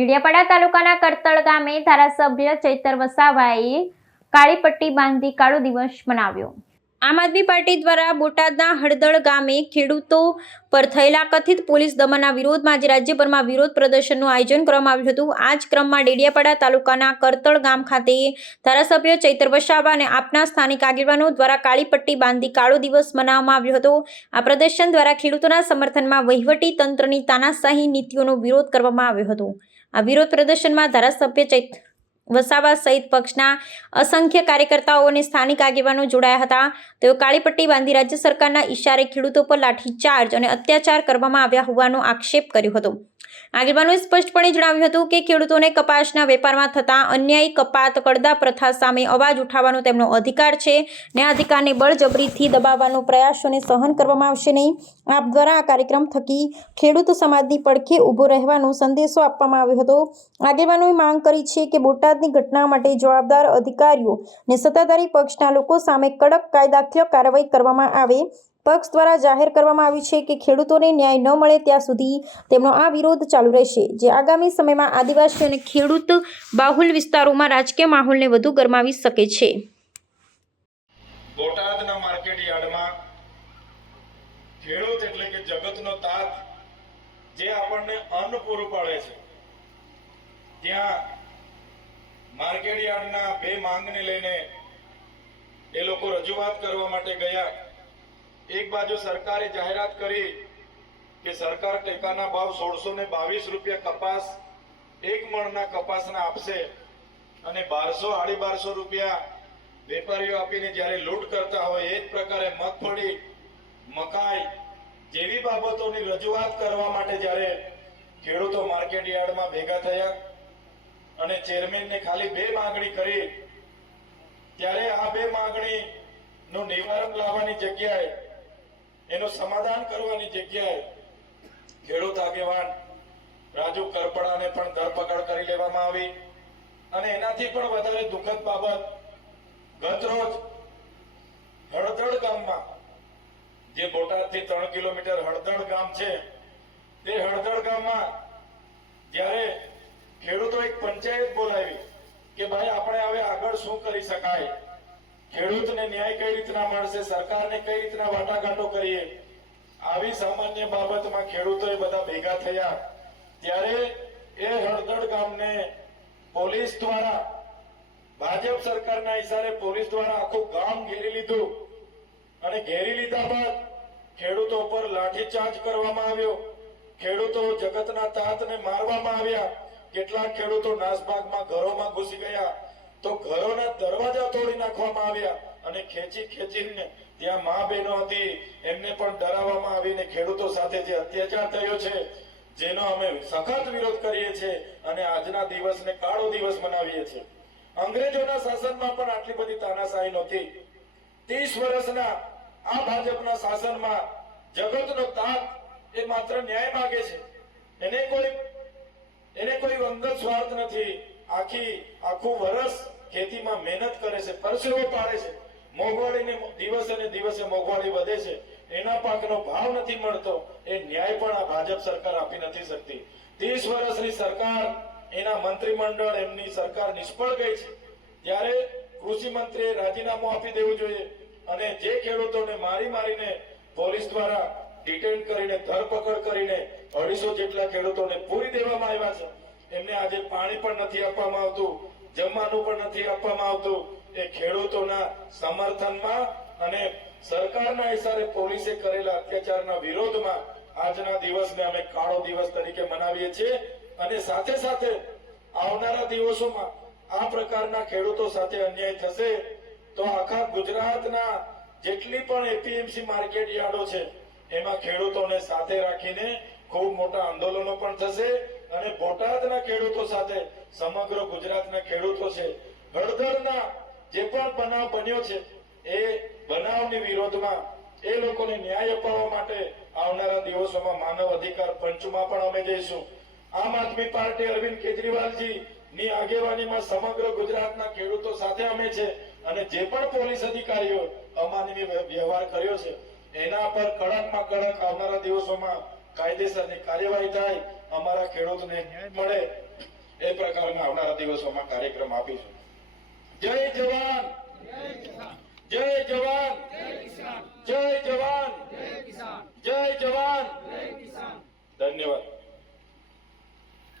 ડેડિયાપાડા તાલુકાના કરતળ ગામે ધારાસભ્ય ચૈતર વસાવાએ કાળી પટ્ટી બાંધી કાળો દિવસ મનાવ્યો. આમ આદમી પાર્ટી દ્વારા બોટાદના હળદળ ગામે ખેડૂતો પર થયેલા કથિત પોલીસ દમનના વિરોધમાં આજે રાજ્યભરમાં વિરોધ પ્રદર્શનનું આયોજન કરવામાં આવ્યું હતું. આ જ ક્રમમાં ડેડિયાપાડા તાલુકાના કરતળ ગામ ખાતે ધારાસભ્ય ચૈતર વસાવા અને આપના સ્થાનિક આગેવાનો દ્વારા કાળી પટ્ટી બાંધી કાળો દિવસ મનાવવામાં આવ્યો હતો. આ પ્રદર્શન દ્વારા ખેડૂતોના સમર્થનમાં વહીવટી તંત્રની તાનાશાહી નીતિઓનો વિરોધ કરવામાં આવ્યો હતો. આ વિરોધ પ્રદર્શનમાં ધારાસભ્ય ચૈત વસાવા સહિત પક્ષના અસંખ્ય કાર્યકર્તાઓ અને સ્થાનિક આગેવાનો જોડાયા હતા. તેઓ કાળી પટ્ટી બાંધી રાજ્ય સરકારના ઇશારે ખેડૂતો પર લાઠીચાર્જ અને અત્યાચાર કરવામાં આવ્યા હોવાનો આક્ષેપ કર્યો હતો. આગેવાનોએ સ્પષ્ટપણે જણાવ્યું હતું કે ખેડૂતોને કપાસના વેપારમાં થતા અન્યાયી, કપાત, કડદા પ્રથા સામે અવાજ ઉઠાવવાનો તેમનો અધિકાર છે ને આ અધિકારને બળજબરીથી દબાવવાનો પ્રયાસોને સહન કરવામાં આવશે નહીં. આપ દ્વારા આ કાર્યક્રમ થકી ખેડૂત સમાજની પડખે ઊભો રહેવાનો સંદેશો આપવામાં આવ્યો હતો. આગેવાનોએ માંગ કરી છે કે બોટાદની ઘટના માટે જવાબદાર અધિકારીઓ અને સત્તાધારી પક્ષના લોકો સામે કડક કાયદાકીય કાર્યવાહી કરવામાં આવે. પક્ષ દ્વારા જાહેર કરવામાં આવ્યું છે કે ખેડૂતોને ન્યાય ન મળે ત્યાં સુધી તેમનો આ વિરોધ ચાલુ રહેશે. જે આગામી સમયમાં આદિવાસી અને ખેડૂત બાહુલ વિસ્તારોમાં રાજકીય માહોલને વધુ ગરમાવી શકે છે. બોટાદના માર્કેટ યાર્ડમાં ખેડૂત એટલે કે જગતનો તાત જે આપણને અન્ન પૂરું પાડે છે. ત્યાં માર્કેટ યાર્ડના બે માંગને લઈને એ લોકો રજૂઆત કરવા માટે ગયા. એક બાજુ સરકારે જાહેરાત કરી કે સરકાર ટેકાના ભાવ સોળસો ને બાવીસ રૂપિયા કપાસ એક મણના કપાસના આપશે અને બારસો સાડી બારસો રૂપિયા વેપારીઓ આપીને જ્યારે લૂંટ કરતા હોય એ જ પ્રકારે મગફળી, મકાઈ જેવી બાબતોની રજૂઆત કરવા માટે જ્યારે ખેડૂતો માર્કેટ યાર્ડમાં ભેગા થયા. અને ચેરમેનને ખાલી બે માંગણી કરી. ત્યારે આ બે માંગણી નું નિવારણ લાવવાની જગ્યાએ, એનું સમાધાન કરવાની જગ્યાએ ખેડૂત આગેવાન રાજુ કરપડાને પણ ધરપકડ કરી લેવામાં આવી. અને એનાથી પણ વધારે દુઃખદ બાબત, ગત રોજ હળદળ ગામમાં, જે બોટાદથી ત્રણ કિલોમીટર હળદળ ગામ છે, તે હળદળ ગામમાં જ્યારે ખેડૂતો એક પંચાયત બોલાવી કે ભાઈ, આપણે હવે આગળ શું કરી શકાય? ખેડૂતને ન્યાય કઈ રીતના મળશે? સરકારને કઈ રીતના વાટાઘાટો કરીએ? આવી સામાન્ય બાબતમાં ખેડૂતોએ બધા ભેગા થયા. ત્યારે એ હળદડ ગામને પોલીસ દ્વારા, ભાજપ સરકારના ઇશારે પોલીસ દ્વારા આખું ગામ ઘેરી લીધું. અને ઘેરી લીધા બાદ ખેડૂતો પર લાઠીચાર્જ કરવામાં આવ્યો. ખેડૂતો જગતના તાતને મારવામાં આવ્યા. કેટલાક ખેડૂતો નાસભાગમાં ઘરોમાં ઘૂસી ગયા તો ઘરોના દરવાજા તોડી નાખવામાં આવ્યા અને ખેંચી ખેંચીને ત્યાં મા બહેનો હતી. એમને પણ ડરાવવામાં આવીને ખેડૂતો સાથે જે અત્યાચાર થયો છે, જેનો અમે સખત વિરોધ કરીએ છીએ અને આજના દિવસને કાળો દિવસ મનાવીએ છીએ. અંગ્રેજોના શાસનમાં પણ આટલી બધી તાનાશાહી નહોતી. ત્રીસ વર્ષના આ ભાજપના શાસનમાં જગતનો તાત એ માત્ર ન્યાય માગે છે. એને કોઈ એને કોઈ અંગત સ્વાર્થ નથી. આખી, આખું વર્ષ ખેતીમાં મહેનત કરે છે, પરસેવો પાડે છે. મોંઘવારીને દિવસે ને દિવસે મોંઘવારી વધે છે. એના પાકનો ભાવ નથી મળતો. એ ન્યાય પણ આ ભાજપ સરકાર આપી નથી શકતી. ત્રીસ વર્ષની સરકાર, એના મંત્રીમંડળ, એમની સરકાર નિષ્ફળ ગઈ છે. ત્યારે કૃષિ મંત્રીએ રાજીનામું આપી દેવું જોઈએ અને જે ખેડૂતોને મારી મારીને પોલીસ દ્વારા ડિટેન કરીને, ધરપકડ કરીને અઢીસો જેટલા ખેડૂતોને પૂરી દેવામાં આવ્યા છે. એમને આજે પાણી પણ નથી આપવામાં આવતું, જમવાનું પણ નથી આપવામાં આવતું. એ ખેડૂતોના સમર્થનમાં અને સરકારના ઇશારે પોલીસે કરેલા અત્યાચારના વિરોધમાં આજના દિવસને અમે કાળો દિવસ તરીકે મનાવીએ છીએ. અને સાથે સાથે આવનારા દિવસોમાં આ પ્રકારના ખેડૂતો સાથે અન્યાય થશે તો આખા ગુજરાતના જેટલી પણ એપીએમસી માર્કેટ યાર્ડો છે, એમાં ખેડૂતોને સાથે રાખીને ખૂબ મોટા આંદોલનો પણ થશે અને બોટાદના ખેડૂતો સાથે, સમગ્ર ગુજરાતના ખેડૂતો છે, હળદરના જે પણ બનાવ બન્યો છે, એ બનાવની વિરોધમાં એ લોકોને ન્યાય અપાવવા માટે આવનારા દિવસોમાં માનવ અધિકાર પંચમાં પણ અમે જઈશું. આમ આદમી પાર્ટી અરવિંદ કેજરીવાલજી ની આગેવાનીમાં સમગ્ર ગુજરાતના ખેડૂતો સાથે અમે છે અને જે પણ પોલીસ અધિકારીઓ અમાનવી વ્યવહાર કર્યો છે, એના પર કડકમાં કડક આવનારા દિવસોમાં કાયદેસરની કાર્યવાહી થાય અમારા ખેડૂતને ન્યાય મળે એ પ્રકારના આવનારા દિવસોમાં કાર્યક્રમ આપીશું. જય જવાન! જય જવાન!